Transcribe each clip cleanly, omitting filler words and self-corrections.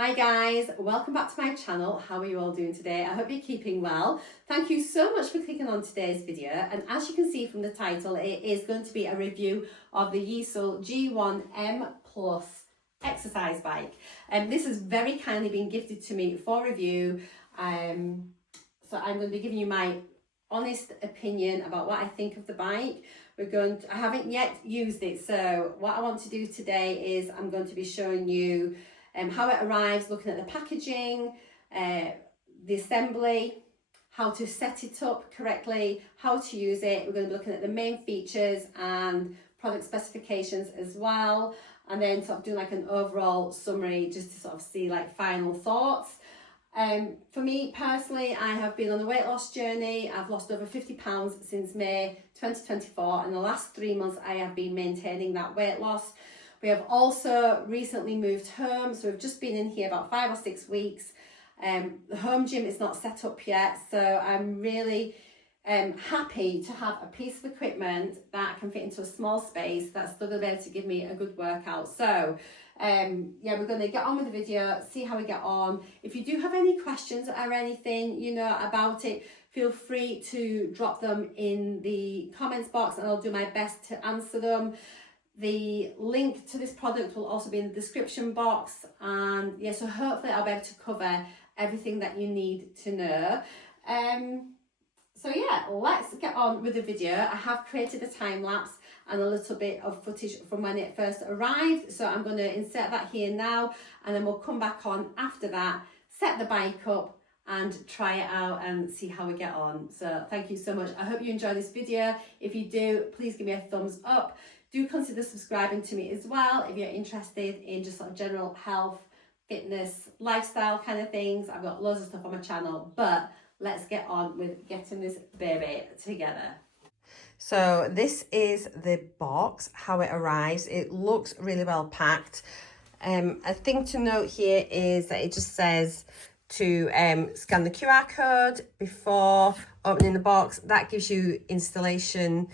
Hi guys, welcome back to my channel. How are you all doing today? I hope you're keeping well. Thank you so much for clicking on today's video, and as you can see from the title, it is going to be a review of the Yesoul G1M Plus exercise bike. This has very kindly been gifted to me for review, so I'm going to be giving you my honest opinion about what I think of the bike. I haven't yet used it, so what I want to do today is I'm going to be showing you how it arrives, looking at the packaging, the assembly, how to set it up correctly, how to use it. We're going to be looking at the main features and product specifications as well, and then sort of doing like an overall summary just to sort of see like final thoughts. For me personally, I have been on a weight loss journey. I've lost over 50 pounds since May 2024, and the last 3 months I have been maintaining that weight loss. We have also recently moved home, so we've just been in here about 5 or 6 weeks. The home gym is not set up yet, so I'm really happy to have a piece of equipment that can fit into a small space that's still going to be able to give me a good workout. So yeah, we're going to get on with the video, see how we get on. If you do have any questions or anything, you know, about it, feel free to drop them in the comments box and I'll do my best to answer them. The link to this product will also be in the description box, and yeah, so hopefully I'll be able to cover everything that you need to know. So yeah, let's get on with the video. I have created a time lapse and a little bit of footage from when it first arrived, so I'm going to insert that here now, and then we'll come back on after that, set the bike up and try it out and see how we get on. So thank you so much. I hope you enjoy this video. If you do, please give me a thumbs up. Do consider subscribing to me as well if you're interested in just sort of general health, fitness, lifestyle kind of things. I've got loads of stuff on my channel, but let's get on with getting this baby together. So this is the box, how it arrives. It looks really well packed. A thing to note here is that it just says to scan the QR code before opening the box. That gives you installation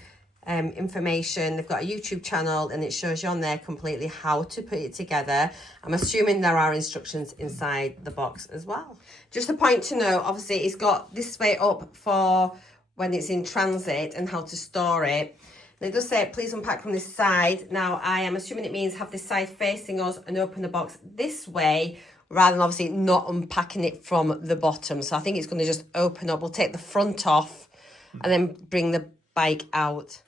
information. They've got a YouTube channel and it shows you on there completely how to put it together. I'm assuming there are instructions inside the box as well. Just a point to note, obviously it's got this way up for when it's in transit and how to store it. And it does say please unpack from this side. Now I am assuming it means have this side facing us and open the box this way, rather than obviously not unpacking it from the bottom. So I think it's going to just open up. We'll take the front off and then bring the bike out.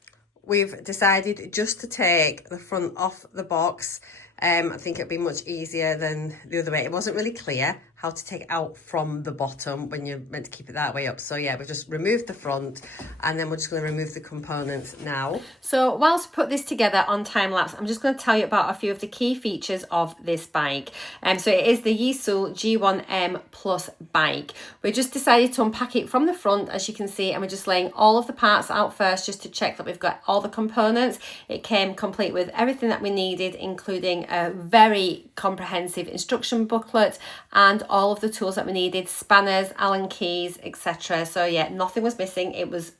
We've decided just to take the front off the box. I think it'd be much easier than the other way. It wasn't really clear how to take it out from the bottom when you're meant to keep it that way up. So yeah, we just removed the front and then we're just going to remove the components now. So whilst put this together on time lapse, I'm just going to tell you about a few of the key features of this bike. So it is the Yesoul G1M Plus bike. We just decided to unpack it from the front, as you can see, and we're just laying all of the parts out first just to check that we've got all the components. It came complete with everything that we needed, including a very comprehensive instruction booklet and all of the tools that we needed, spanners, Allen keys, etc. So yeah, nothing was missing.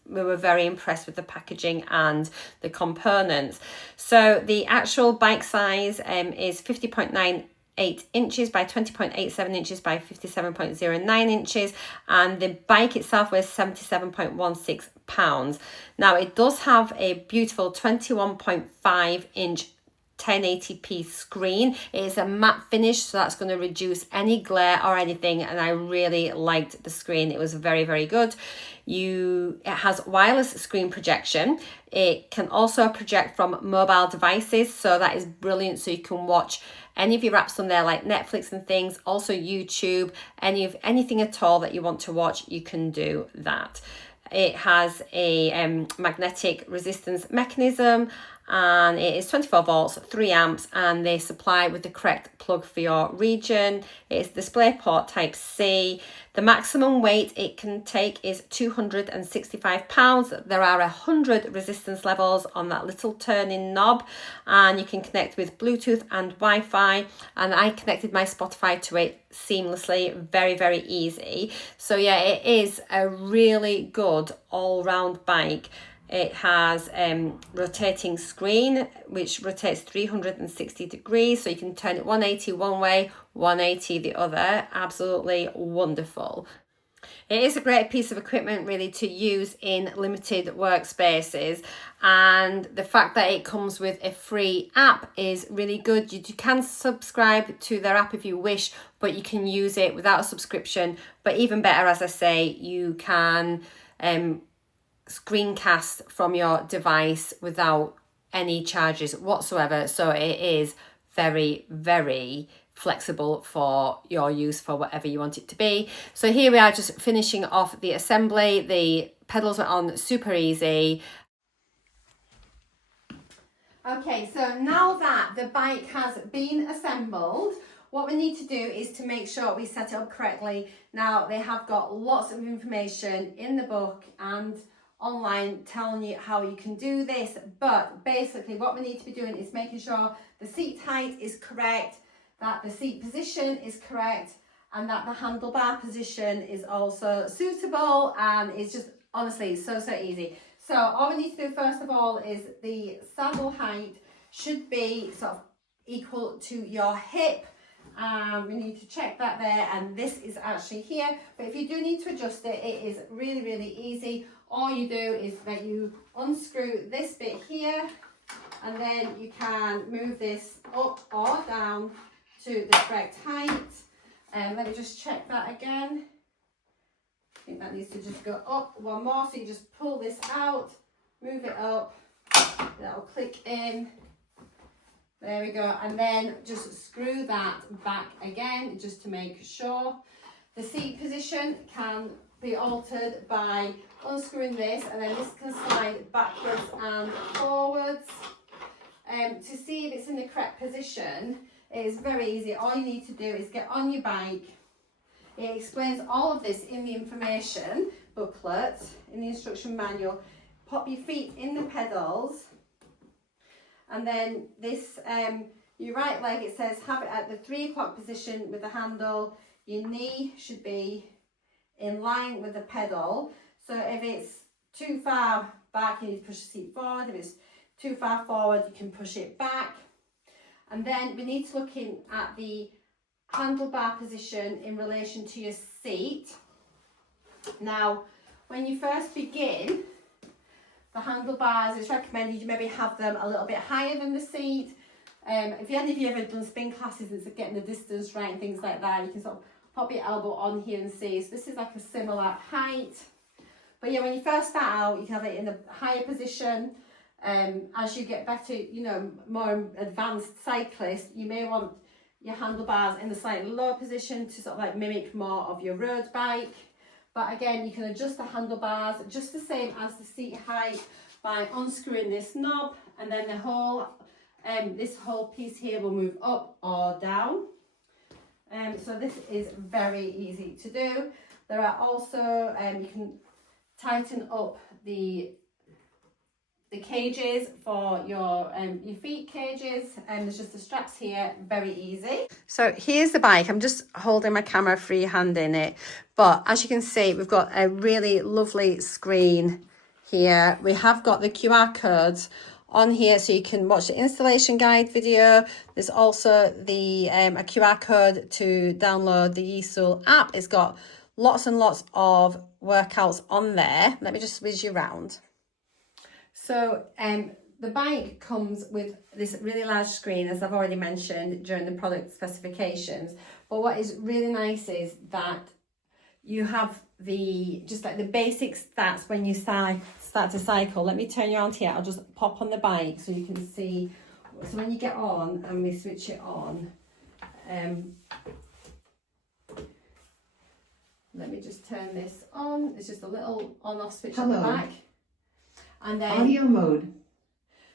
We were very impressed with the packaging and the components. So the actual bike size is 50.98 inches by 20.87 inches by 57.09 inches, and the bike itself weighs 77.16 pounds. Now it does have a beautiful 21.5 inch 1080p screen. It is a matte finish, so that's going to reduce any glare or anything, and I really liked the screen. It was very, very good. It has wireless screen projection. It can also project from mobile devices, so that is brilliant. So you can watch any of your apps on there like Netflix and things, also YouTube, anything at all that you want to watch, you can do that. It has a magnetic resistance mechanism, and it is 24 volts, 3 amps, and they supply with the correct plug for your region. It's DisplayPort Type C. The maximum weight it can take is 265 pounds. There are 100 resistance levels on that little turning knob, and you can connect with Bluetooth and Wi-Fi, and I connected my Spotify to it seamlessly, very, very easy. So yeah, it is a really good all-round bike. It has rotating screen which rotates 360 degrees, so you can turn it 180 one way, 180 the other. Absolutely wonderful. It is a great piece of equipment really to use in limited workspaces, and the fact that it comes with a free app is really good. You can subscribe to their app if you wish, but you can use it without a subscription. But even better, as I say, you can screencast from your device without any charges whatsoever. So it is very, very flexible for your use for whatever you want it to be. So here we are, just finishing off the assembly. The pedals are on super easy. Okay, so now that the bike has been assembled, what we need to do is to make sure we set it up correctly. Now, they have got lots of information in the book and online telling you how you can do this, but basically what we need to be doing is making sure the seat height is correct, that the seat position is correct, and that the handlebar position is also suitable, and it's just honestly so easy. So all we need to do first of all is the saddle height should be sort of equal to your hip. We need to check that there, and this is actually here, but if you do need to adjust it, it is really easy. All you do is that you unscrew this bit here, and then you can move this up or down to the correct height. Let me just check that again. I think that needs to just go up one more. So you just pull this out, move it up, that'll click in. There we go. And then just screw that back again just to make sure. The seat position can be altered by unscrewing this, and then this can slide backwards and forwards. To see if it's in the correct position, it is very easy. All you need to do is get on your bike. It explains all of this in the information booklet, in the instruction manual. Pop your feet in the pedals, and then this, your right leg, it says have it at the 3 o'clock position with the handle. Your knee should be in line with the pedal. So if it's too far back, you need to push the seat forward. If it's too far forward, you can push it back. And then we need to look in at the handlebar position in relation to your seat. Now, when you first begin, the handlebars, it's recommended you maybe have them a little bit higher than the seat. If any of you ever done spin classes and getting the distance right and things like that, you can sort of pop your elbow on here and see. So this is like a similar height. But yeah, when you first start out, you can have it in a higher position. As you get better, you know, more advanced cyclists, you may want your handlebars in the slightly lower position to sort of like mimic more of your road bike. But again, you can adjust the handlebars just the same as the seat height by unscrewing this knob, and then the whole this whole piece here will move up or down. So this is very easy to do. There are also you can tighten up the cages for your feet cages, and there's just the straps here, very easy. So here's the bike. I'm just holding my camera free hand in it, but as you can see, we've got a really lovely screen here. We have got the QR codes on here so you can watch the installation guide video. There's also the a QR code to download the Yesoul app. It's got lots and lots of workouts on there. Let me just whiz you around. So the bike comes with this really large screen, as I've already mentioned during the product specifications. But what is really nice is that you have just like the basic stats when you start to cycle. Let me turn you around here. I'll just pop on the bike so you can see. So when you get on and we switch it on, let me just turn this on. It's just a little on-off switch on the back. And then audio mode.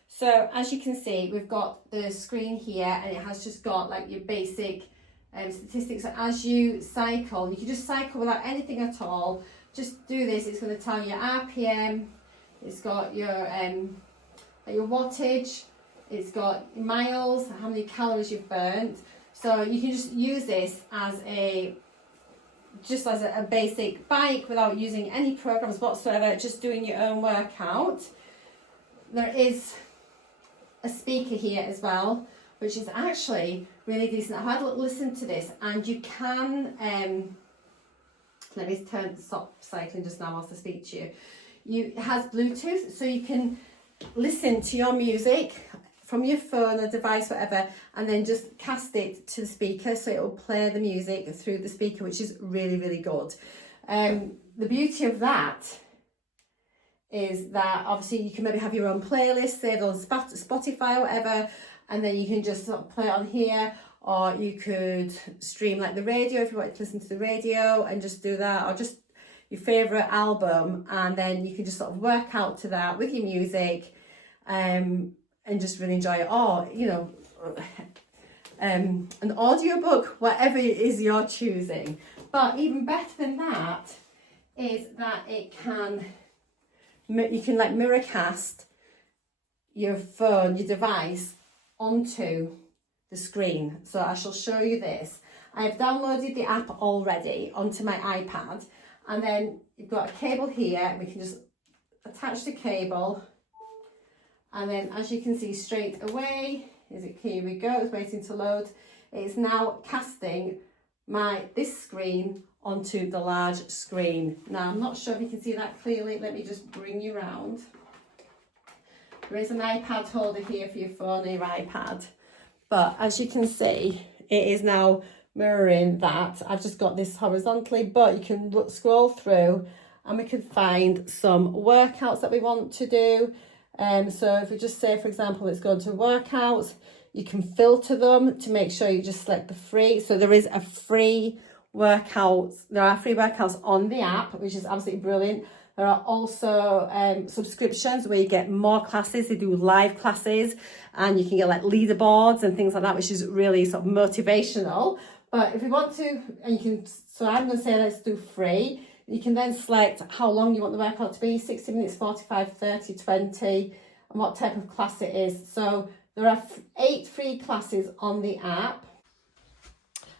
So as you can see, we've got the screen here, and it has just got like your basic statistics. So as you cycle, you can just cycle without anything at all. Just do this. It's going to tell you RPM. It's got your wattage. It's got miles, how many calories you've burnt. So you can just use this as a basic bike without using any programs whatsoever, just doing your own workout. There is a speaker here as well, which is actually really decent. I had a little listen to this, and you can, let me stop cycling just now whilst I speak to you. It has Bluetooth, so you can listen to your music from your phone or device, whatever, and then just cast it to the speaker, so it will play the music through the speaker, which is really, really good. The beauty of that is that obviously you can maybe have your own playlist saved on Spotify or whatever, and then you can just sort of play it on here, or you could stream like the radio if you want to listen to the radio and just do that, or just your favourite album, and then you can just sort of work out to that with your music, and just really enjoy it. Or, you know, an audiobook, whatever it is you're choosing. But even better than that is that it can, you can like mirrorcast your phone, your device onto the screen. So I shall show you this. I have downloaded the app already onto my iPad, and then you've got a cable here. We can just attach the cable, and then as you can see straight away, here we go, it's waiting to load. It's now casting this screen onto the large screen. Now I'm not sure if you can see that clearly. Let me just bring you around. There is an iPad holder here for your phone or your iPad, but as you can see, it is now mirroring that. I've just got this horizontally, but you can scroll through and we can find some workouts that we want to do. So if we just say, for example, let's go to workouts, you can filter them to make sure you just select the free. So there is a free workouts. There are free workouts on the app, which is absolutely brilliant. There are also subscriptions where you get more classes. They do live classes, and you can get like leaderboards and things like that, which is really sort of motivational. But if you want to, and you can, so I'm going to say let's do free. You can then select how long you want the workout to be, 60 minutes, 45, 30, 20, and what type of class it is. So there are 8 free classes on the app.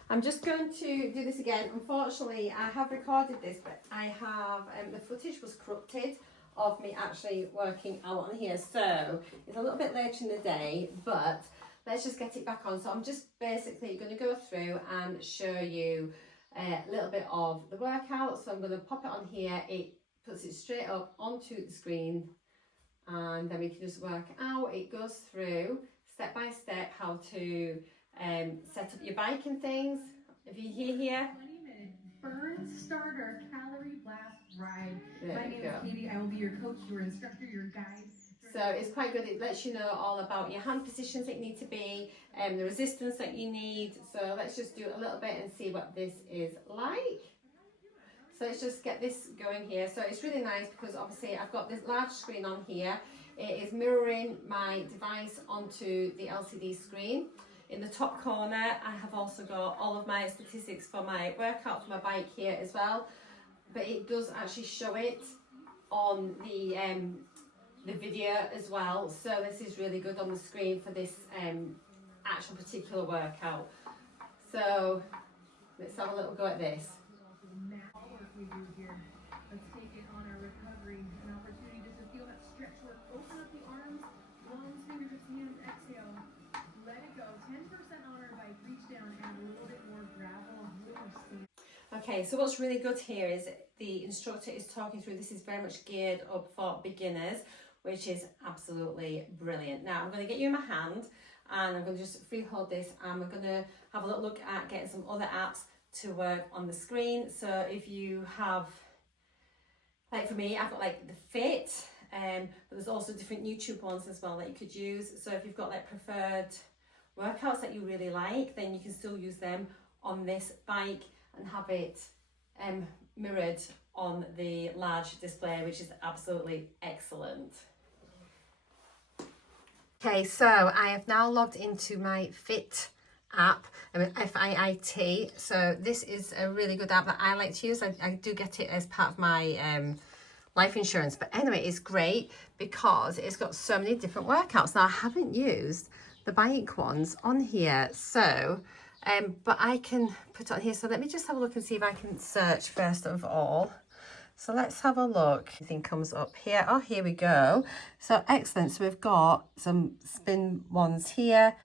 I'm just going to do this again. Unfortunately, I have recorded this, but I have, the footage was corrupted of me actually working out on here. So it's a little bit later in the day, but let's just get it back on. So I'm just basically going to go through and show you a little bit of the workout. So I'm going to pop it on here. It puts it straight up onto the screen, and then we can just work out. It goes through step by step how to set up your bike and things. If you hear here, 20-minute burn starter calorie blast ride. There My name is Katie. I will be your coach, your instructor, your guide. So it's quite good. It lets you know all about your hand positions that you need to be, the resistance that you need. So let's just do a little bit and see what this is like. So let's just get this going here. So it's really nice because obviously I've got this large screen on here. It is mirroring my device onto the LCD screen. In the top corner, I have also got all of my statistics for my workout for my bike here as well. But it does actually show it on the video as well. So this is really good on the screen for this actual particular workout. So let's have a little go at this. We do here. Let's take it on our recovery, an opportunity just to feel that stretch work. Open up the arms, lungs, fingertips, hands, exhale. Let it go. 10% on our bike. Reach down and a little bit more gravel. Okay, so what's really good here is the instructor is talking through. This is very much geared up for beginners, which is absolutely brilliant. Now I'm going to get you in my hand, and I'm going to just free hold this, and we're going to have a little look at getting some other apps to work on the screen. So if you have, like for me, I've got like the Fit, but there's also different YouTube ones as well that you could use. So if you've got like preferred workouts that you really like, then you can still use them on this bike and have it mirrored on the large display, which is absolutely excellent. Okay, so I have now logged into my Fit app, FIIT. So this is a really good app that I like to use. I do get it as part of my life insurance, but anyway, it's great because it's got so many different workouts. Now I haven't used the bike ones on here, so but I can put it on here. So let me just have a look and see if I can search first of all. So let's have a look. Anything comes up here. Oh, here we go. So excellent. So we've got some spin ones here.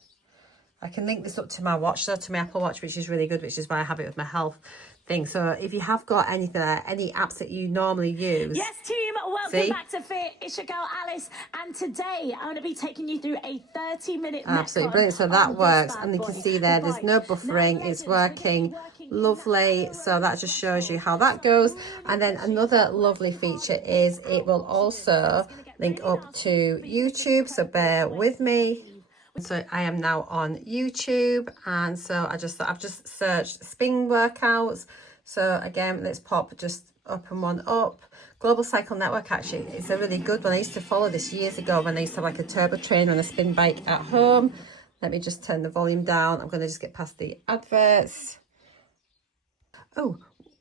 I can link this up to my watch, though, to my Apple Watch, which is really good, which is why I have it with my health thing. So if you have got anything there, any apps that you normally use. Yes, team, welcome back to Fit. It's your girl Alice, and today I'm going to be taking you through a 30-minute absolutely brilliant. So that works, and you can see there's no buffering. It's working lovely. So that just shows you how that goes. And then another lovely feature is it will also link up to YouTube. So bear with me. So I am now on YouTube, and so I've just searched spin workouts. So again, let's pop just up and one up. Global Cycle Network, actually, it's a really good one. I used to follow this years ago when I used to have like a turbo trainer and a spin bike at home. Let me just turn the volume down. I'm going to just get past the adverts. Oh,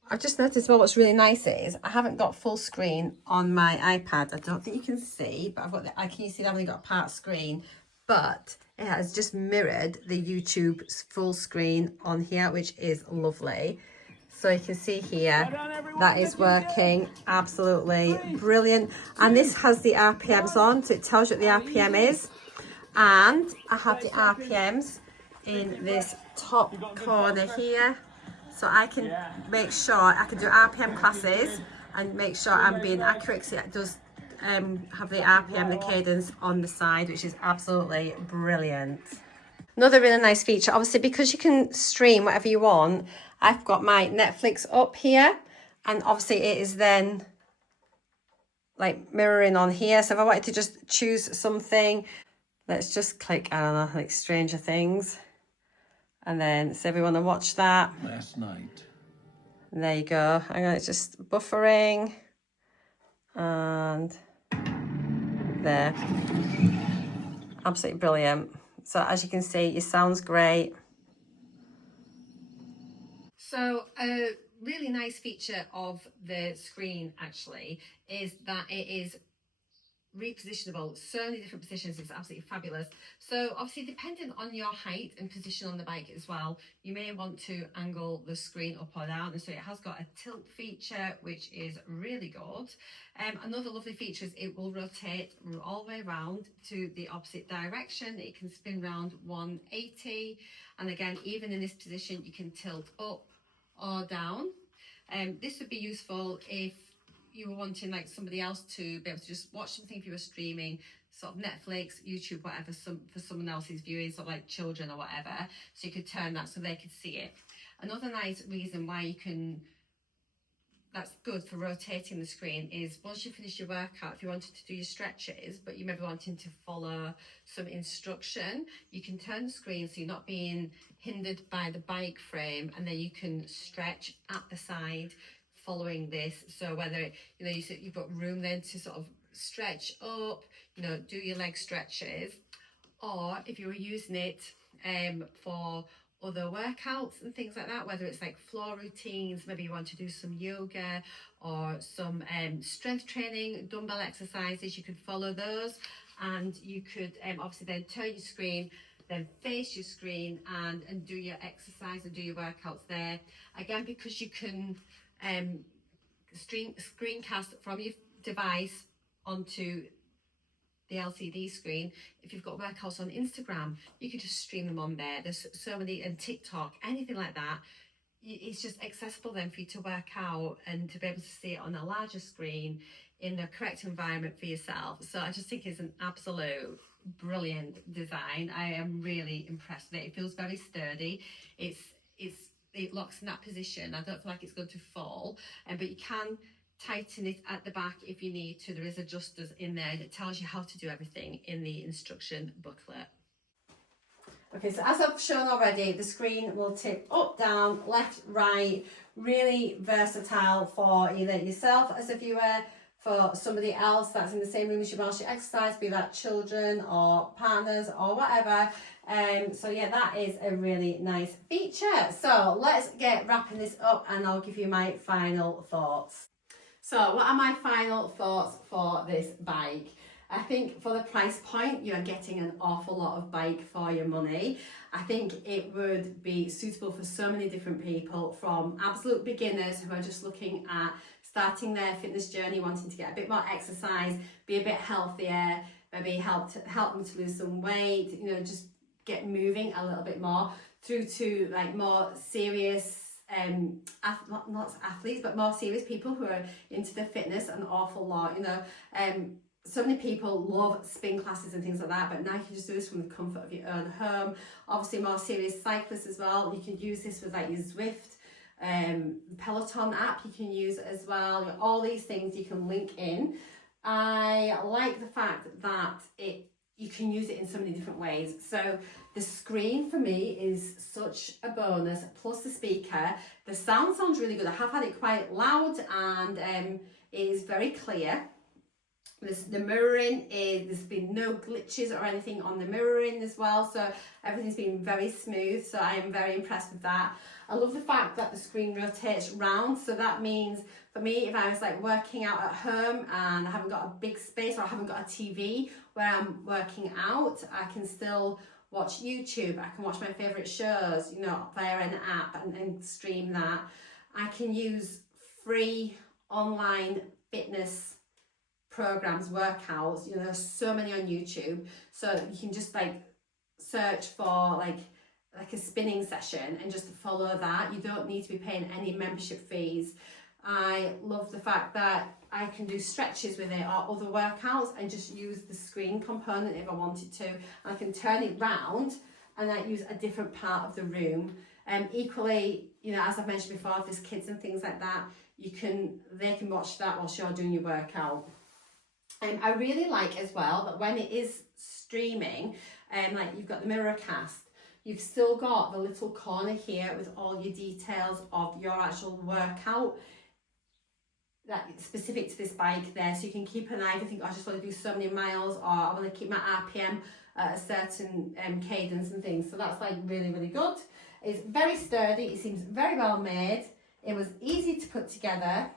I've just noticed, well, what's really nice is I haven't got full screen on my iPad. I don't think you can see, but I've got can you see that I've only got a part screen, but it has just mirrored the YouTube full screen on here, which is lovely. So you can see here, that is working absolutely brilliant. And this has the RPMs on, so it tells you what the RPM is. And I have the RPMs in this top corner here. So I can make sure, I can do RPM classes and make sure I'm being accurate, because it does have the RPM, the cadence on the side, which is absolutely brilliant. Another really nice feature, obviously, because you can stream whatever you want, I've got my Netflix up here, and obviously it is then like mirroring on here. So if I wanted to just choose something, let's just click, I don't know, like Stranger Things. And then say we want to watch that. Last night. And there you go. It's just buffering. And there. Absolutely brilliant. So as you can see, it sounds great. So a really nice feature of the screen actually is that it is repositionable, so many different positions. It's absolutely fabulous. So obviously, depending on your height and position on the bike as well, you may want to angle the screen up or down, and so it has got a tilt feature, which is really good. Another lovely feature is it will rotate all the way around to the opposite direction. It can spin around 180, and again, even in this position, you can tilt up or down. This would be useful if you were wanting like somebody else to be able to just watch something, if you were streaming sort of Netflix, YouTube, whatever, for someone else's viewing, sort of like children or whatever, so you could turn that so they could see it. Another nice reason why you can, that's good for rotating the screen, is once you finish your workout, if you wanted to do your stretches, but you may be wanting to follow some instruction, you can turn the screen so you're not being hindered by the bike frame, and then you can stretch at the side following this. So whether you've got room then to sort of stretch up, do your leg stretches, or if you were using it for other workouts and things like that, whether it's like floor routines, maybe you want to do some yoga or some strength training, dumbbell exercises, you could follow those, and you could obviously then turn your screen, then face your screen and do your exercise and do your workouts there. Again, because you can screencast from your device onto the LCD screen. If you've got workouts on Instagram, you can just stream them on there. There's so many, and TikTok, anything like that. It's just accessible then for you to work out and to be able to see it on a larger screen in the correct environment for yourself. So I just think it's an absolute brilliant design. I am really impressed with it. It feels very sturdy. It locks in that position. I don't feel like it's going to fall, but you can tighten it at the back if you need to. There is adjusters in there, and it tells you how to do everything in the instruction booklet. Okay, so as I've shown already, the screen will tip up, down, left, right. Really versatile for either yourself as a viewer, for somebody else that's in the same room as you whilst you exercise, be that children or partners or whatever. So yeah, that is a really nice feature. So let's get wrapping this up, and I'll give you my final thoughts. So what are my final thoughts for this bike? I think for the price point, you're getting an awful lot of bike for your money. I think it would be suitable for so many different people, from absolute beginners who are just looking at starting their fitness journey, wanting to get a bit more exercise, be a bit healthier, maybe help them to lose some weight, just get moving a little bit more, through to like more serious not athletes, but more serious people who are into their fitness an awful lot, you know. So many people love spin classes and things like that, but now you can just do this from the comfort of your own home. Obviously more serious cyclists as well, you can use this with like your Zwift, the Peloton app you can use as well. All these things you can link in. I like the fact that you can use it in so many different ways. So the screen for me is such a bonus, plus the speaker. The sound sounds really good. I have had it quite loud, and it is very clear. The mirroring there's been no glitches or anything on the mirroring as well, so everything's been very smooth, so I am very impressed with that. I love the fact that the screen rotates round, so that means for me, if I was like working out at home and I haven't got a big space, or I haven't got a TV where I'm working out, I can still watch YouTube, I can watch my favourite shows, you know, via an app and stream that. I can use free online fitness programs, workouts, you know, there's so many on YouTube, so you can just like search for like a spinning session and just follow that. You don't need to be paying any membership fees. I love the fact that I can do stretches with it or other workouts and just use the screen component if I wanted to. I can turn it round and I use a different part of the room. Equally, you know, as I've mentioned before, if there's kids and things like that, they can watch that whilst you're doing your workout. I really like as well that when it is streaming, like you've got the Mirrorcast, you've still got the little corner here with all your details of your actual workout that specific to this bike there, so you can keep an eye if you think, oh, I just want to do so many miles, or I want to keep my RPM at a certain cadence and things. So that's like really, really good. It's very sturdy, it seems very well made, it was easy to put together.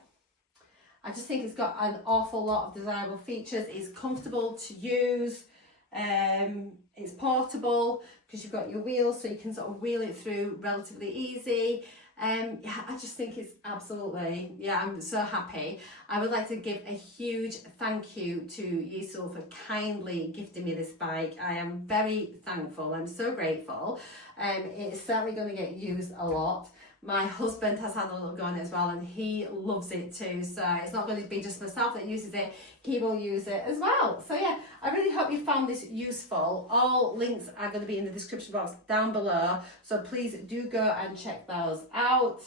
I just think it's got an awful lot of desirable features. It's comfortable to use, it's portable because you've got your wheels, so you can sort of wheel it through relatively easy. Yeah, I just think it's absolutely, yeah, I'm so happy. I would like to give a huge thank you to Yesoul for kindly gifting me this bike. I am very thankful, I'm so grateful. It's certainly going to get used a lot. My husband has had a little go on it as well, and he loves it too, so it's not going to be just myself that uses it, he will use it as well. So yeah, I really hope you found this useful. All links are going to be in the description box down below, so please do go and check those out.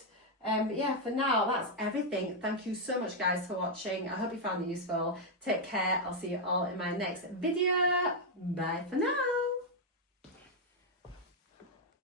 But yeah, for now, that's everything. Thank you so much guys for watching. I hope you found it useful. Take care, I'll see you all in my next video. Bye for now.